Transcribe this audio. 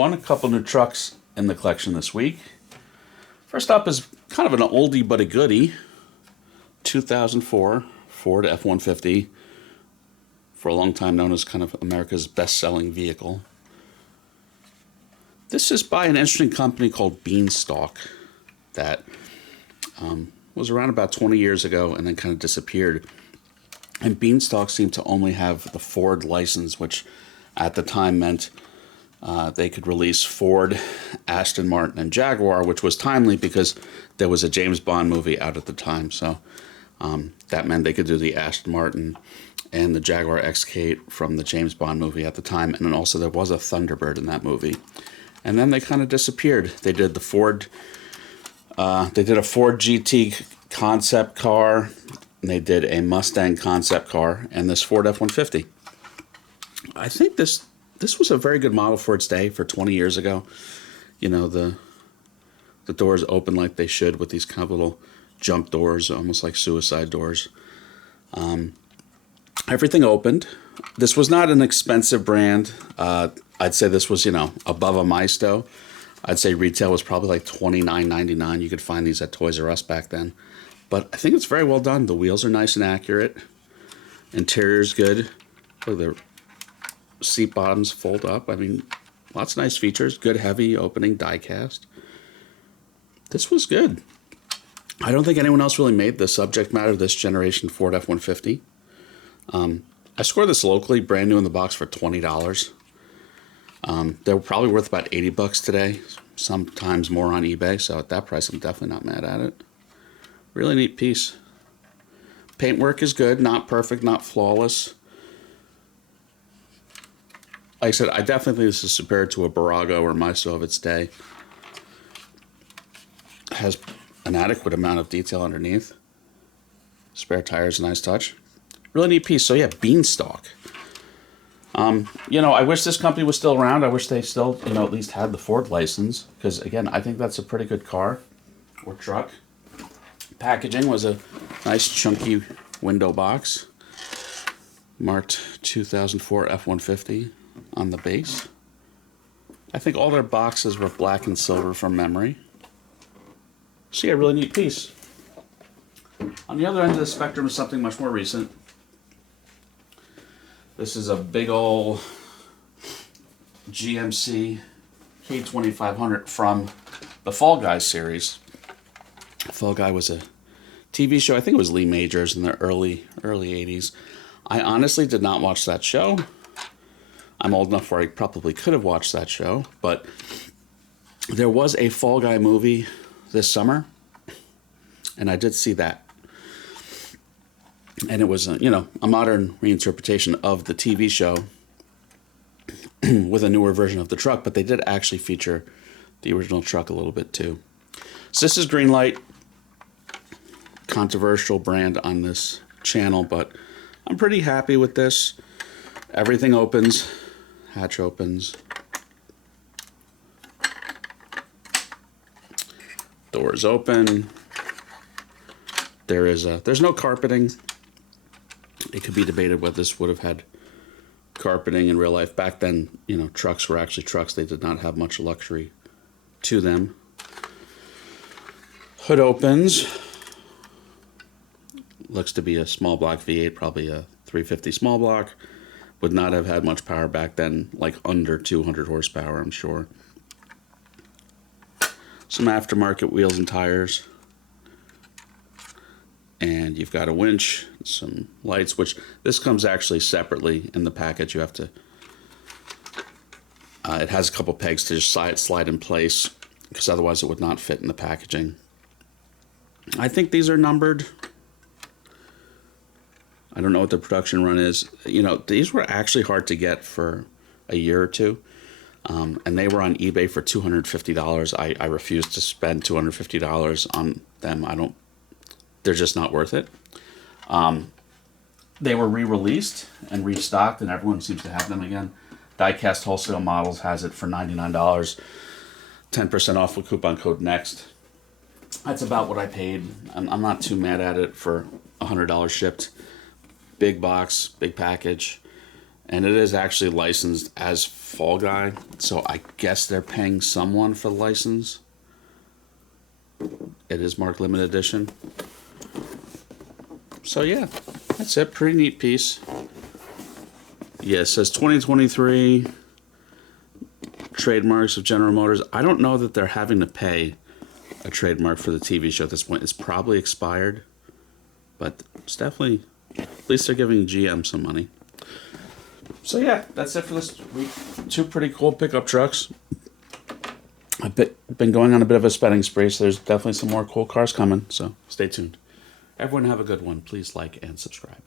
Won a couple new trucks in the collection this week. First up is kind of an oldie but a goodie. 2004 Ford F-150. For a long time known as kind of America's best-selling vehicle. This is by an interesting company called Beanstalk that was around about 20 years ago and then kind of disappeared. And Beanstalk seemed to only have the Ford license, which at the time meant they could release Ford, Aston Martin, and Jaguar, which was timely because there was a James Bond movie out at the time. So that meant they could do the Aston Martin and the Jaguar XK from the James Bond movie at the time. And then also there was a Thunderbird in that movie. And then they kind of disappeared. They did the Ford, they did a Ford GT concept car, and they did a Mustang concept car, and this Ford F-150. I think this was a very good model for its day for 20 years ago. You know, the doors open like they should with these kind of little jump doors, almost like suicide doors. Everything opened. This was not an expensive brand. I'd say this was, above a Maisto. I'd say retail was probably like $29.99. You could find these at Toys R Us back then. But I think it's very well done. The wheels are nice and accurate. Interior's good. Look, the seat bottoms fold up. I mean, lots of nice features. Good heavy opening, die-cast. This was good. I don't think anyone else really made the subject matter of this generation Ford F-150. I scored this locally, brand new in the box, for $20. They were probably worth about $80 today, sometimes more on eBay, so at that price I'm definitely not mad at it. Really neat piece. Paintwork is good, not perfect, not flawless. Like I said, I definitely think this is superior to a Barago or Maisto of its day. Has an adequate amount of detail underneath. Spare tires, a nice touch. Really neat piece. So yeah, Beanstalk. I wish this company was still around. I wish they still, at least had the Ford license. Because, again, I think that's a pretty good car or truck. Packaging was a nice, chunky window box. Marked 2004 F-150 on the base. I think all their boxes were black and silver from memory. So, yeah, really neat piece. On the other end of the spectrum is something much more recent. This is a big old GMC K-2500 from the Fall Guys series. Fall Guy was a TV show. I think it was Lee Majors in the early 80s. I honestly did not watch that show. I'm old enough where I probably could have watched that show, but there was a Fall Guy movie this summer, and I did see that. And it was, a modern reinterpretation of the TV show with a newer version of the truck, but they did actually feature the original truck a little bit too. So this is Greenlight, controversial brand on this channel, but I'm pretty happy with this. Everything opens, hatch opens, doors open. There's no carpeting. It could be debated whether this would have had carpeting in real life. Back then, trucks were actually trucks. They did not have much luxury to them. Hood opens. Looks to be a small block V8, probably a 350 small block. Would not have had much power back then, like under 200 horsepower, I'm sure. Some aftermarket wheels and tires. And you've got a winch, some lights, which this comes actually separately in the package. You have to, it has a couple pegs to just slide in place, because otherwise it would not fit in the packaging. I think these are numbered. I don't know what the production run is. These were actually hard to get for a year or two. And they were on eBay for $250. I refused to spend $250 on them. They're just not worth it. They were re-released and restocked, and everyone seems to have them again. Diecast Wholesale Models has it for $99, 10% off with coupon code NEXT. That's about what I paid. I'm not too mad at it for $100 shipped. Big box, big package, And it is actually licensed as Fall Guy, so I guess they're paying someone for the license. It is marked limited edition. So yeah, that's it. Pretty neat piece. Yeah, it says 2023 trademarks of General Motors. I don't know that they're having to pay a trademark for the TV show at this point. It's probably expired, but it's definitely, at least they're giving GM some money. So yeah, that's it for this week. 2 pretty cool pickup trucks. I've been going on a bit of a spending spree, so there's definitely some more cool cars coming, so stay tuned. Everyone have a good one. Please like and subscribe.